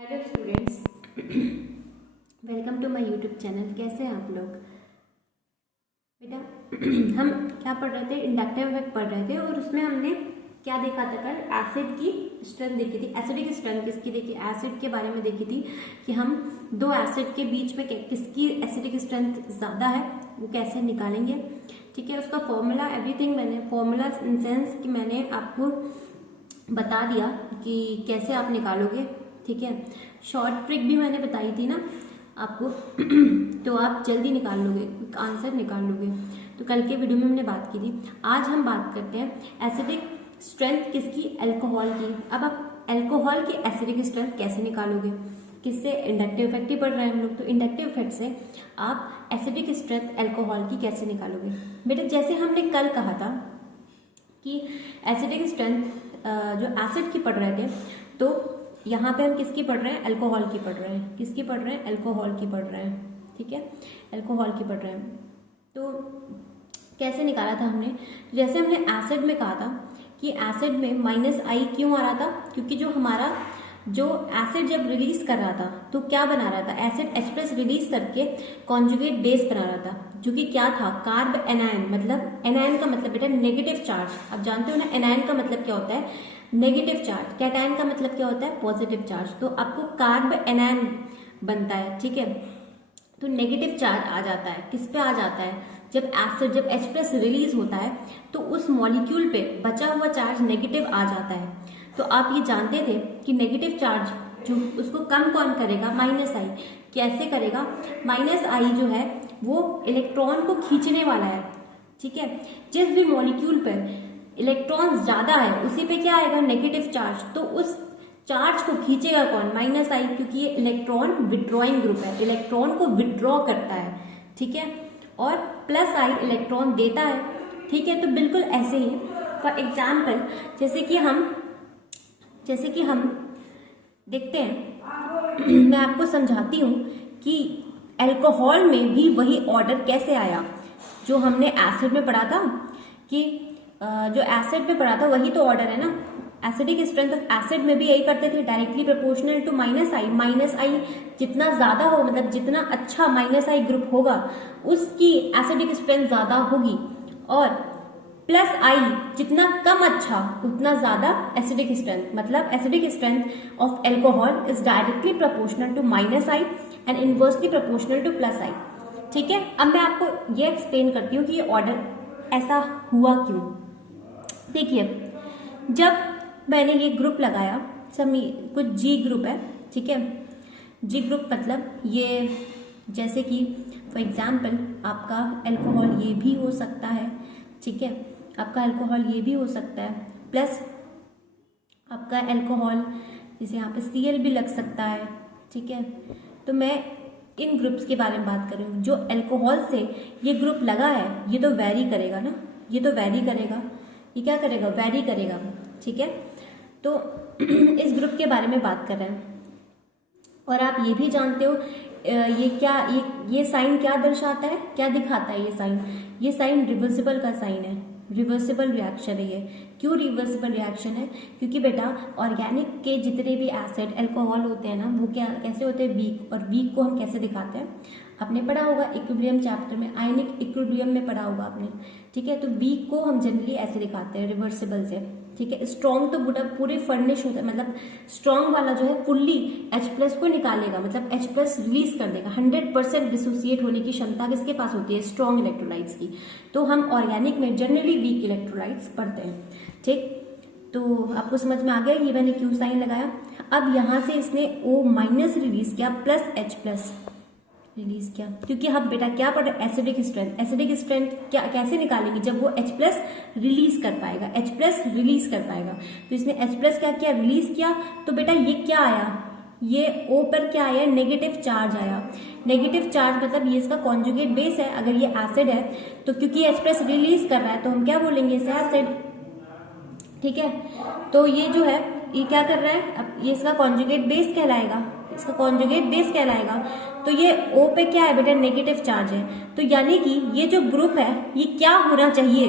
Hello students, welcome to my YouTube channel. कैसे हैं आप लोग? बेटा हम क्या पढ़ रहे थे? इंडक्टिव इफेक्ट पढ़ रहे थे और उसमें हमने क्या देखा था? कल एसिड की स्ट्रेंथ देखी थी। एसिडिक स्ट्रेंथ किसकी देखी? एसिड के बारे में देखी थी कि हम दो एसिड के बीच में किसकी एसिडिक स्ट्रेंथ ज़्यादा है वो कैसे निकालेंगे। ठीक है, उसका फॉर्मूला एवरीथिंग मैंने फॉर्मूला इन सेंस कि मैंने आपको बता दिया कि कैसे आप निकालोगे। ठीक है, शॉर्ट ट्रिक भी मैंने बताई थी ना आपको तो आप जल्दी निकाल लोगे, आंसर निकाल लोगे। तो कल के वीडियो में हमने बात की थी। आज हम बात करते हैं एसिडिक स्ट्रेंथ किसकी? अल्कोहल की। अब आप अल्कोहल की एसिडिक स्ट्रेंथ कैसे निकालोगे? किससे? इंडक्टिव इफेक्ट ही पढ़ रहे हैं हम लोग, तो इंडक्टिव इफेक्ट से आप एसिडिक स्ट्रेंथ अल्कोहल की कैसे निकालोगे। बेटा जैसे हमने कल कहा था कि एसिडिक स्ट्रेंथ जो एसिड की पढ़ रहे थे, तो यहाँ पे हम किसकी पढ़ रहे हैं? अल्कोहल की पढ़ रहे हैं। किसकी पढ़ रहे हैं? अल्कोहल की पढ़ रहे हैं। ठीक है, अल्कोहल की पढ़ रहे हैं। तो कैसे निकाला था हमने? जैसे हमने एसिड में कहा था कि एसिड में -I क्यों आ रहा था? क्योंकि जो हमारा जो एसिड जब रिलीज कर रहा था तो क्या बना रहा था? एसिड H+ रिलीज करके कॉन्जुगेट बेस बना रहा था, जो कि क्या था? Carb anion. मतलब एनायन का मतलब बेटा नेगेटिव चार्ज। आप जानते हो ना एनायन का मतलब क्या होता है? Negative charge. कैटायन का मतलब क्या होता है? Positive charge. तो आपको कार्ब एनायन बनता है। ठीक है, तो नेगेटिव चार्ज आ जाता है। किस पे आ जाता है? जब H+ रिलीज होता है तो उस मॉलिक्यूल पे बचा हुआ चार्ज नेगेटिव आ जाता है। तो आप ये जानते थे कि नेगेटिव चार्ज जो उसको कम कौन करेगा? -I। कैसे करेगा? -I जो है वो इलेक्ट्रॉन को खींचने वाला है। ठीक है, जिस भी मॉलिक्यूल पर इलेक्ट्रॉन ज्यादा है उसी पे क्या आएगा? Negative charge. तो उस चार्ज को खींचेगा कौन? -I, क्योंकि ये इलेक्ट्रॉन विड्रॉइंग ग्रुप है, इलेक्ट्रॉन को विड्रॉ करता है। ठीक है, और +I इलेक्ट्रॉन देता है। ठीक है, तो बिल्कुल ऐसे ही फॉर एग्जाम्पल जैसे कि हम देखते हैं मैं आपको समझाती हूं कि अल्कोहल में भी वही ऑर्डर कैसे आया जो हमने एसिड में पढ़ा था। कि जो एसिड में पढ़ा था वही तो ऑर्डर है ना। एसिडिक स्ट्रेंथ ऑफ एसिड में भी यही करते थे, directly proportional to -I। -I जितना ज्यादा हो, मतलब जितना अच्छा -I ग्रुप होगा उसकी एसिडिक स्ट्रेंथ ज्यादा होगी, और +I जितना कम अच्छा उतना ज्यादा एसिडिक स्ट्रेंथ। मतलब acidic strength of alcohol is directly proportional to -I and inversely proportional to +I। ठीक है, अब मैं आपको ये एक्सप्लेन करती हूँ कि ये ऑर्डर ऐसा हुआ क्यों। देखिए, जब मैंने ये ग्रुप लगाया, सब कुछ G ग्रुप है। ठीक है, G ग्रुप मतलब ये, जैसे कि फॉर एग्जाम्पल आपका अल्कोहल ये भी हो सकता है। ठीक है, आपका अल्कोहल ये भी हो सकता है, प्लस आपका अल्कोहल जैसे यहाँ पे Cl भी लग सकता है। ठीक है, तो मैं इन ग्रुप्स के बारे में बात कर रही हूँ। जो अल्कोहल से ये ग्रुप लगा है ये तो वैरी करेगा ना, ये तो वैरी करेगा। ये क्या करेगा? वैरी करेगा। ठीक है, तो इस ग्रुप के बारे में बात कर रहे हैं। और आप ये भी जानते हो ये साइन क्या दर्शाता है, क्या दिखाता है? ये साइन रिवर्सिबल का साइन है, रिवर्सिबल रिएक्शन है ये। क्यों रिवर्सिबल रिएक्शन है? क्योंकि बेटा ऑर्गेनिक के जितने भी एसिड अल्कोहल होते हैं ना वो क्या कैसे होते हैं? वीक। और वीक को हम कैसे दिखाते हैं? आपने पढ़ा होगा इक्विलिब्रियम चैप्टर में, आयनिक इक्विलिब्रियम में पढ़ा होगा आपने। ठीक है, तो वीक को हम जनरली ऐसे दिखाते हैं, रिवर्सिबल से। ठीक है, स्ट्रॉन्ग तो पूरे फर्निश होता है, मतलब स्ट्रॉन्ग वाला जो है फुल्ली H+ को निकालेगा, मतलब H+ रिलीज कर देगा। 100% डिसोसिएट होने की क्षमता किसके पास होती है? स्ट्रॉन्ग इलेक्ट्रोलाइट्स की। तो हम ऑर्गेनिक में जनरली वीक इलेक्ट्रोलाइट्स पढ़ते हैं। ठीक, तो आपको समझ में आ गया? ये मैंने क्यू साइन लगाया। अब यहां से इसने O- रिलीज किया, +H+ रिलीज किया, क्योंकि हम बेटा क्या पढ़ रहे? Acidic strength. एसिडिक स्ट्रेंथ क्या कैसे निकालेंगे? जब वो H+ रिलीज कर पाएगा, H+ रिलीज कर पाएगा। तो इसने H+ क्या किया? रिलीज किया। तो बेटा ये क्या आया? ये O पर क्या आया? नेगेटिव चार्ज आया। नेगेटिव चार्ज मतलब ये इसका कॉन्जुगेट बेस है। अगर ये एसिड है तो क्योंकि H+ रिलीज कर रहा है तो हम क्या बोलेंगे? इसे एसिड। ठीक है, तो ये जो है ये क्या कर रहा है? अब ये इसका कॉन्जुगेट बेस कहलाएगा, इसका कॉन्जुगेट बेस कहलाएगा। तो ये O पे क्या है बेटा? नेगेटिव चार्ज है। तो यानी कि ये जो ग्रुप है ये क्या होना चाहिए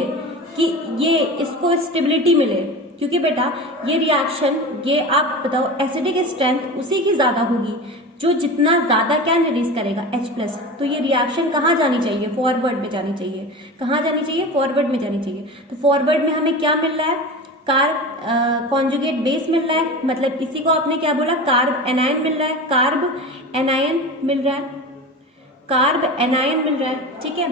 कि ये इसको स्टेबिलिटी मिले, क्योंकि बेटा ये रिएक्शन, ये आप बताओ एसिडिक स्ट्रेंथ उसी की ज्यादा होगी जो जितना ज्यादा क्या रिलीज करेगा H+। तो ये रिएक्शन कहाँ जानी चाहिए, फॉरवर्ड में जानी चाहिए। कहाँ जानी चाहिए, फॉरवर्ड में जानी चाहिए। तो फॉरवर्ड में हमें क्या मिल रहा है, कार्ब कॉन्जुगेट बेस मिल रहा है, मतलब इसी को आपने क्या बोला, कार्ब एनायन मिल रहा है, कार्ब एनायन मिल रहा है, कार्ब एनायन मिल रहा है, ठीक है,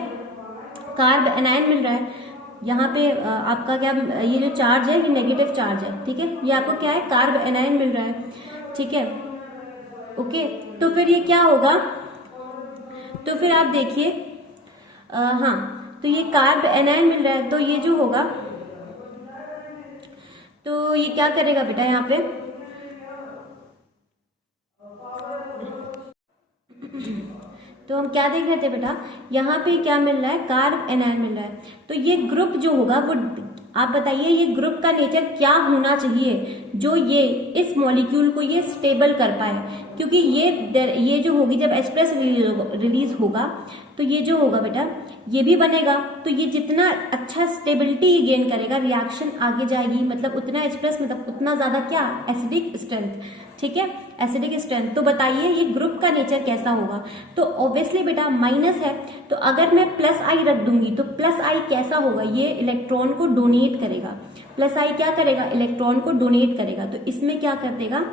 कार्ब एनायन मिल रहा है। यहाँ पे आपका क्या, ये जो चार्ज है ये नेगेटिव चार्ज है, ठीक है, ये आपको क्या है, कार्ब एनायन मिल रहा है, ठीक है, ओके। तो फिर ये क्या होगा, तो फिर आप देखिए, हाँ, तो ये कार्ब एनायन मिल रहा है, तो ये जो होगा, तो ये क्या करेगा बेटा, यहाँ पे तो हम क्या देख रहे थे बेटा, यहाँ पे क्या मिल रहा है, कार्ब एनायन मिल रहा है। तो ये ग्रुप जो होगा वो, आप बताइए ये ग्रुप का नेचर क्या होना चाहिए जो ये इस मॉलिक्यूल को ये स्टेबल कर पाए, क्योंकि ये जो होगी जब H+ रिलीज होगा तो ये जो होगा बेटा ये भी बनेगा, तो ये जितना अच्छा स्टेबिलिटी गेन करेगा, रिएक्शन आगे जाएगी, मतलब उतना H+, मतलब उतना ज्यादा क्या, एसिडिक स्ट्रेंथ, ठीक है, एसिडिक स्ट्रेंथ। तो बताइए ये ग्रुप का नेचर कैसा होगा, तो ऑब्वियसली बेटा माइनस है, तो अगर मैं +I रख दूंगी तो +I कैसा होगा, ये इलेक्ट्रॉन को डोनेट करेगा, +I क्या करेगा, इलेक्ट्रॉन को डोनेट करेगा, तो इसमें क्या कर देगा,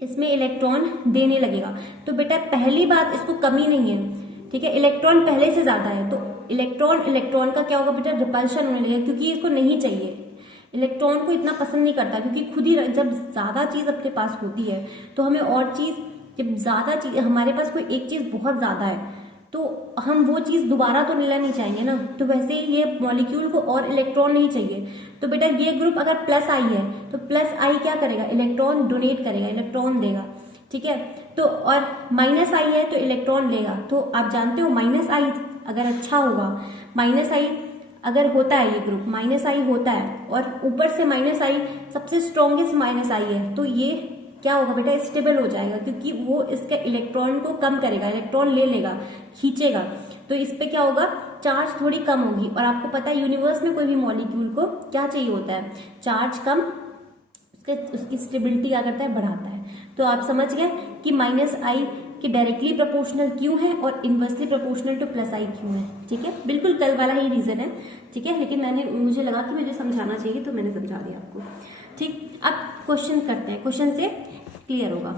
इसमें इलेक्ट्रॉन देने लगेगा। तो बेटा पहली बात, इसको कमी नहीं है, ठीक है, इलेक्ट्रॉन पहले से ज्यादा है, तो इलेक्ट्रॉन का क्या होगा बेटा, रिपल्शन होने लगेगा, क्योंकि इसको नहीं चाहिए, इलेक्ट्रॉन को इतना पसंद नहीं करता, क्योंकि खुद ही जब ज्यादा चीज अपने पास होती है तो हमें और चीज, जब ज्यादा चीज हमारे पास कोई एक चीज बहुत ज्यादा है तो हम वो चीज दोबारा तो लेना नहीं चाहेंगे ना, तो वैसे ही ये मॉलिक्यूल को और इलेक्ट्रॉन नहीं चाहिए। तो बेटा ये ग्रुप अगर +I है तो +I क्या करेगा, इलेक्ट्रॉन डोनेट करेगा, इलेक्ट्रॉन देगा, ठीक है, तो और -I है तो इलेक्ट्रॉन लेगा। तो आप जानते हो -I अगर अच्छा होगा, -I अगर होता है, ये ग्रुप -I होता है और ऊपर से -I सबसे स्ट्रॉन्गेस्ट -I है, तो ये क्या होगा बेटा, स्टेबल हो जाएगा, क्योंकि वो इसके इलेक्ट्रॉन को कम करेगा, इलेक्ट्रॉन ले लेगा, खींचेगा, तो इस पे क्या होगा, चार्ज थोड़ी कम होगी। और आपको पता है यूनिवर्स में कोई भी मॉलिक्यूल को क्या चाहिए होता है, चार्ज कम, उसकी स्टेबिलिटी क्या करता है, बढ़ाता है। तो आप समझ गए कि -I कि डायरेक्टली प्रोपोर्शनल क्यों है और इनवर्सली प्रोपोर्शनल टू +I क्यों है, ठीक है, बिल्कुल कल वाला ही रीजन है, ठीक है, लेकिन मुझे लगा कि मुझे समझाना चाहिए तो मैंने समझा दिया आपको, ठीक। अब क्वेश्चन करते हैं, क्वेश्चन से क्लियर होगा।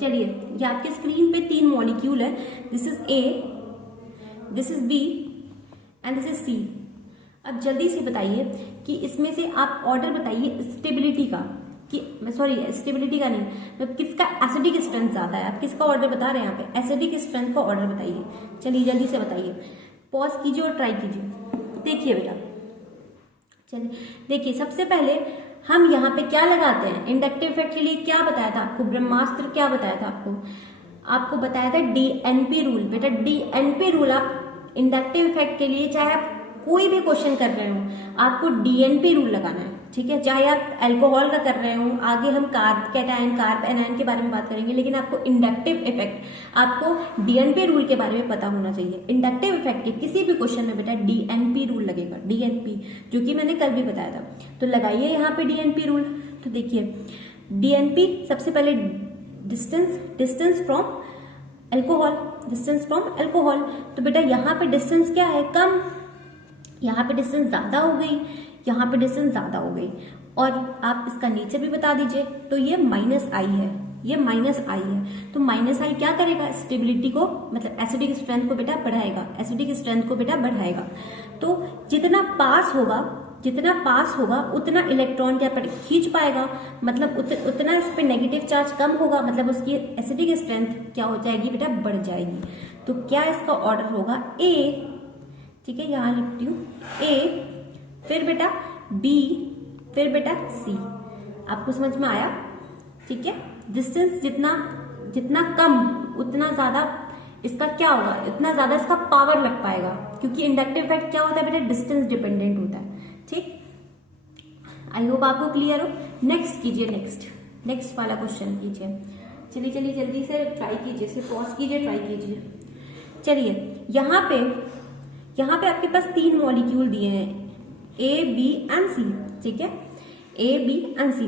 चलिए, ये आपके स्क्रीन पे 3 मॉलिक्यूल है, this is A, this is B and this is C। अब जल्दी से बताइए कि इसमें से आप ऑर्डर बताइए स्टेबिलिटी का, कि सॉरी स्टेबिलिटी का नहीं, मतलब किसका एसिडिक स्ट्रेंथ ज्यादा है, आप किसका ऑर्डर बता रहे हैं यहाँ पे, एसिडिक स्ट्रेंथ का ऑर्डर बताइए। चलिए जल्दी से बताइए, पॉज कीजिए और ट्राई कीजिए। देखिए बेटा, चलिए देखिए, सबसे पहले हम यहाँ पे क्या लगाते हैं, इंडक्टिव इफेक्ट के लिए क्या बताया था आपको, ब्रह्मास्त्र क्या बताया था आपको बताया था DNP रूल। बेटा DNP रूल आप इंडक्टिव इफेक्ट के लिए, चाहे आप कोई भी क्वेश्चन कर रहे हो, आपको DNP रूल लगाना है, ठीक है, चाहे आप अल्कोहल का कर रहे हो, आगे हम कार्ब कैटायन, कार्ब एनायन के बारे में बात करेंगे, लेकिन आपको इंडक्टिव इफेक्ट, आपको DNP रूल के बारे में पता होना चाहिए। इंडक्टिव इफेक्ट के किसी भी क्वेश्चन में बेटा DNP रूल लगेगा, DNP, जो कि मैंने कल भी बताया था। तो लगाइए यहाँ पे DNP रूल। तो देखिए DNP, सबसे पहले distance from alcohol, distance from alcohol. तो बेटा यहाँ पे डिस्टेंस क्या है, कम, यहाँ पे डिस्टेंस ज्यादा हो गई, यहाँ पे डिस्टेंस ज्यादा हो गई, और आप इसका नेचर भी बता दीजिए। तो ये -I है, ये -I है, तो -I क्या करेगा, स्टेबिलिटी को, मतलब एसिडिक स्ट्रेंथ को बेटा बढ़ाएगा, एसिडिक स्ट्रेंथ को बेटा बढ़ाएगा। तो जितना पास होगा उतना इलेक्ट्रॉन क्या खींच पाएगा, मतलब उतना इस पे नेगेटिव चार्ज कम होगा, मतलब उसकी एसिडिक स्ट्रेंथ क्या हो जाएगी बेटा, बढ़ जाएगी। तो क्या इसका ऑर्डर होगा, A, ठीक है, यहाँ लिखती हूँ A, फिर बेटा B, फिर बेटा C। आपको समझ में आया, ठीक है। डिस्टेंस जितना कम उतना ज्यादा इसका क्या होगा, इतना ज्यादा इसका पावर लग पाएगा, क्योंकि इंडक्टिव इफेक्ट क्या होता है बेटा, डिस्टेंस डिपेंडेंट होता है, ठीक। आई होप आपको क्लियर हो। नेक्स्ट कीजिए, नेक्स्ट वाला क्वेश्चन कीजिए। चलिए जल्दी से ट्राई कीजिए, सिर्फ पॉज कीजिए, ट्राई कीजिए। चलिए यहाँ पे आपके पास 3 मॉलिक्यूल दिए हैं, ए बी एंड सी, ठीक है, ए बी एंड सी।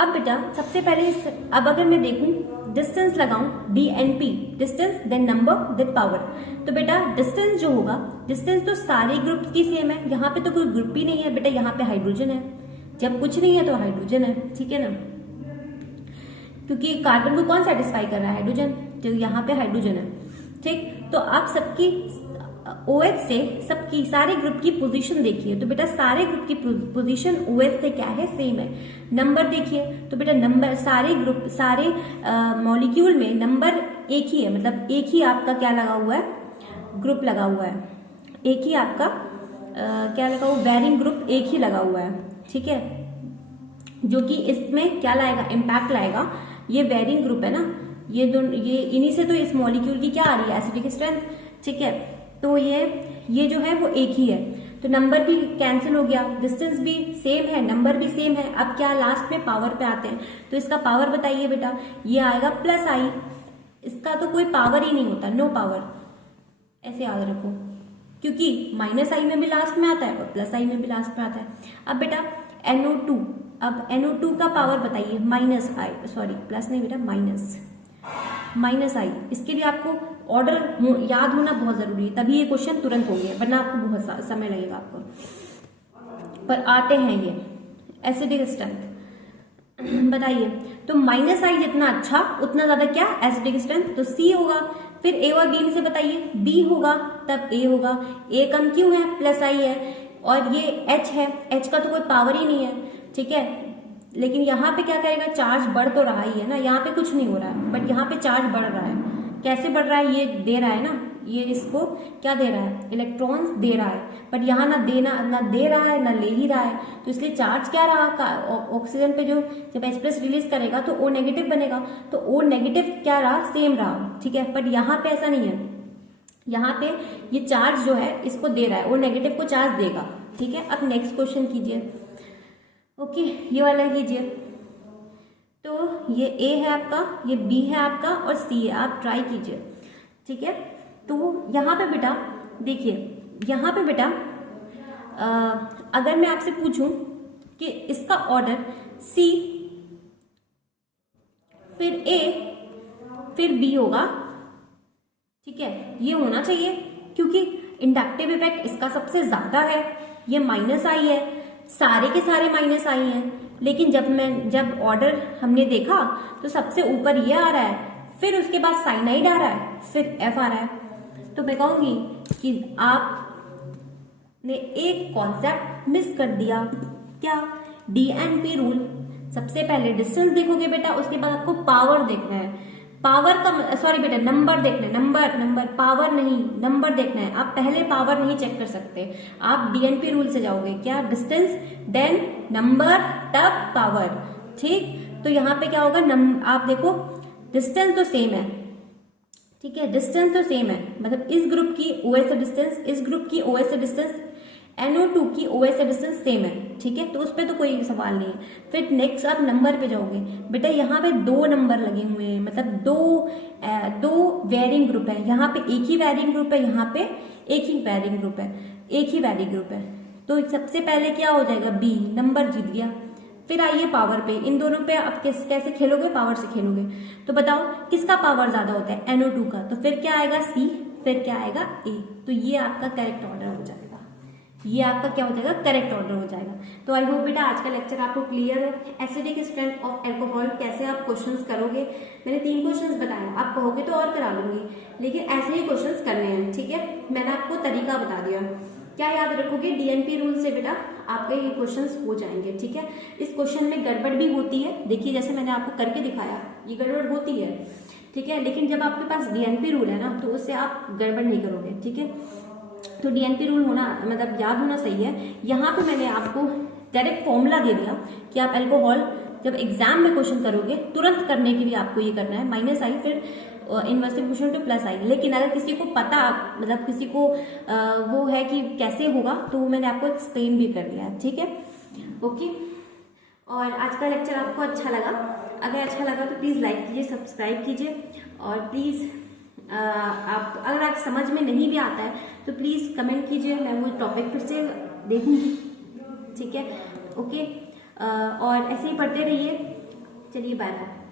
अब बेटा सबसे पहले अब अगर मैं देखूं डिस्टेंस लगाऊं, D N P, distance then number then power, तो बेटा डिस्टेंस जो होगा, डिस्टेंस तो सारे ग्रुप की सेम है, यहाँ पे तो कोई ग्रुप ही नहीं है बेटा, यहाँ पे हाइड्रोजन है, जब कुछ नहीं है तो हाइड्रोजन है, ठीक है ना, क्योंकि कार्बन को कौन सेटिस्फाई कर रहा है, हाइड्रोजन, तो यहाँ पे हाइड्रोजन है, ठीक। तो आप सबकी OH से सबकी सारे ग्रुप की पोजीशन देखिए, तो बेटा सारे ग्रुप की पोजीशन OH से क्या है, सेम है। नंबर देखिए, तो बेटा नंबर सारे ग्रुप सारे मॉलिक्यूल में नंबर एक ही है, मतलब एक ही आपका क्या लगा हुआ है, ग्रुप लगा हुआ है, एक ही आपका क्या लगा हुआ, वेरिंग ग्रुप एक ही लगा हुआ है, ठीक है, जो कि इसमें क्या लाएगा, इम्पैक्ट लाएगा, ये वेरिंग ग्रुप है ना, ये दोनों, ये इन्हीं से तो इस मॉलिक्यूल की क्या आ रही है, एसिडिक स्ट्रेंथ, ठीक है। तो ये जो है वो एक ही है, तो नंबर भी कैंसिल हो गया, डिस्टेंस भी सेम है, नंबर भी सेम है। अब क्या लास्ट में पावर पे आते हैं, तो इसका पावर बताइए बेटा, ये आएगा प्लस आई, इसका तो कोई पावर ही नहीं होता, नो पावर, ऐसे याद रखो, क्योंकि माइनस आई में भी लास्ट में आता है और प्लस आई में भी लास्ट में आता है। अब बेटा NO2, अब NO2 का पावर बताइए, माइनस आई, सॉरी प्लस नहीं बेटा, माइनस आई, इसके लिए आपको ऑर्डर याद होना बहुत जरूरी है, तभी ये क्वेश्चन तुरंत होंगे, वरना आपको बहुत समय लगेगा आपको। पर आते हैं ये एसिडिक स्ट्रेंथ बताइए, तो माइनस आई जितना अच्छा उतना ज्यादा क्या, एसिडिक स्ट्रेंथ, तो सी होगा। फिर ए और बी में से बताइए, बी होगा तब ए होगा, ए कम क्यों है, प्लस आई है, और ये एच है, एच का तो कोई पावर ही नहीं है, ठीक है, लेकिन यहाँ पे क्या करेगा, चार्ज बढ़ तो रहा ही है ना, यहाँ पे कुछ नहीं हो रहा है, बट यहाँ पे चार्ज बढ़ रहा है, कैसे बढ़ रहा है, ये दे रहा है ना, ये इसको क्या दे रहा है, इलेक्ट्रॉन्स दे रहा है, बट यहाँ ना दे रहा है ना ले ही रहा है, तो इसलिए चार्ज क्या रहा, ऑक्सीजन पे जो जब H+ रिलीज करेगा तो O नेगेटिव बनेगा, तो O नेगेटिव क्या रहा, सेम रहा, ठीक है। बट यहाँ पे ऐसा नहीं है, यहाँ पे ये चार्ज जो है इसको दे रहा है, O नेगेटिव को चार्ज देगा, ठीक है। अब नेक्स्ट क्वेश्चन कीजिए, ओके, ये वाला कीजिए, तो ये ए है आपका, ये बी है आपका और सी है, आप ट्राई कीजिए, ठीक है। तो यहाँ पे बेटा देखिए, यहाँ पे बेटा अगर मैं आपसे पूछूं कि इसका ऑर्डर सी फिर ए फिर बी होगा, ठीक है, ये होना चाहिए, क्योंकि इंडक्टिव इफेक्ट इसका सबसे ज्यादा है, ये माइनस आई है, सारे के सारे माइनस आई हैं, लेकिन जब ऑर्डर हमने देखा तो सबसे ऊपर ये आ रहा है, फिर उसके बाद साइनाइड आ रहा है, फिर एफ आ रहा है, तो मैं कहूंगी कि आपने एक कॉन्सेप्ट मिस कर दिया, क्या, DNP रूल। सबसे पहले डिस्टेंस देखोगे बेटा, उसके बाद आपको पावर देखना है, पावर का सॉरी बेटा नंबर देखना है, नंबर पावर नहीं, नंबर देखना है, आप पहले पावर नहीं चेक कर सकते, आप DNP रूल से जाओगे, क्या, डिस्टेंस देन नंबर तब पावर, ठीक। तो यहाँ पे क्या होगा, आप देखो डिस्टेंस तो सेम है, ठीक है, डिस्टेंस तो सेम है, मतलब इस ग्रुप की OH से डिस्टेंस, इस ग्रुप की OH से डिस्टेंस, NO2 की OH से डिस्टेंस सेम है, ठीक है, तो उस पर तो कोई सवाल नहीं है। फिर नेक्स्ट आप नंबर पे जाओगे बेटा, यहाँ पे 2 नंबर लगे हुए हैं, मतलब दो वेरिंग ग्रुप है, यहाँ पे एक ही वेरिंग ग्रुप है, यहाँ पे एक ही वेरिंग ग्रुप है, एक ही वेरिंग ग्रुप है, तो सबसे पहले क्या हो जाएगा, बी, नंबर जीत गया। फिर आइए पावर पे, इन दोनों पे आप कैसे खेलोगे, पावर से खेलोगे, तो बताओ किसका पावर ज्यादा होता है, NO2 का, तो फिर क्या आएगा, सी, फिर क्या आएगा, ए, तो ये आपका करेक्ट ऑर्डर हो जाएगा, ये आपका क्या हो जाएगा, करेक्ट ऑर्डर हो जाएगा। तो आई होप बेटा आज का लेक्चर आपको क्लियर है, एसिडिक स्ट्रेंथ ऑफ एल्कोहल कैसे आप क्वेश्चंस करोगे, मैंने 3 क्वेश्चंस बताए, आप कहोगे तो और करा लूंगी, लेकिन ऐसे ही क्वेश्चंस करने हैं, ठीक है, मैंने आपको तरीका बता दिया, क्या याद रखोगे, DNP रूल से बेटा आपके ये क्वेश्चंस हो जाएंगे, ठीक है। इस क्वेश्चन में गड़बड़ भी होती है, देखिए जैसे मैंने आपको करके दिखाया, ये गड़बड़ होती है, ठीक है, लेकिन जब आपके पास DNP रूल है ना, तो उससे आप गड़बड़ नहीं करोगे, ठीक है। तो DNP रूल होना मतलब याद होना सही है। यहाँ पे मैंने आपको डायरेक्ट फॉर्मूला दे दिया कि आप अल्कोहल जब एग्जाम में क्वेश्चन करोगे तुरंत करने के लिए आपको ये करना है, माइनस आई फिर इनवर्स इक्वेशन टू प्लस आई। लेकिन अगर किसी को पता मतलब किसी को वो है कि कैसे होगा, तो वो मैंने आपको एक्सप्लेन भी कर दिया है, ठीक है, ओके। और आज का लेक्चर आपको अच्छा लगा, अगर अच्छा लगा तो प्लीज़ लाइक कीजिए, सब्सक्राइब कीजिए, और प्लीज़ आप अगर आप समझ में नहीं भी आता है तो प्लीज़ कमेंट कीजिए, मैं वो टॉपिक फिर से देखूंगी। ठीक है, ओके। और ऐसे ही पढ़ते रहिए। चलिए बाय बाय।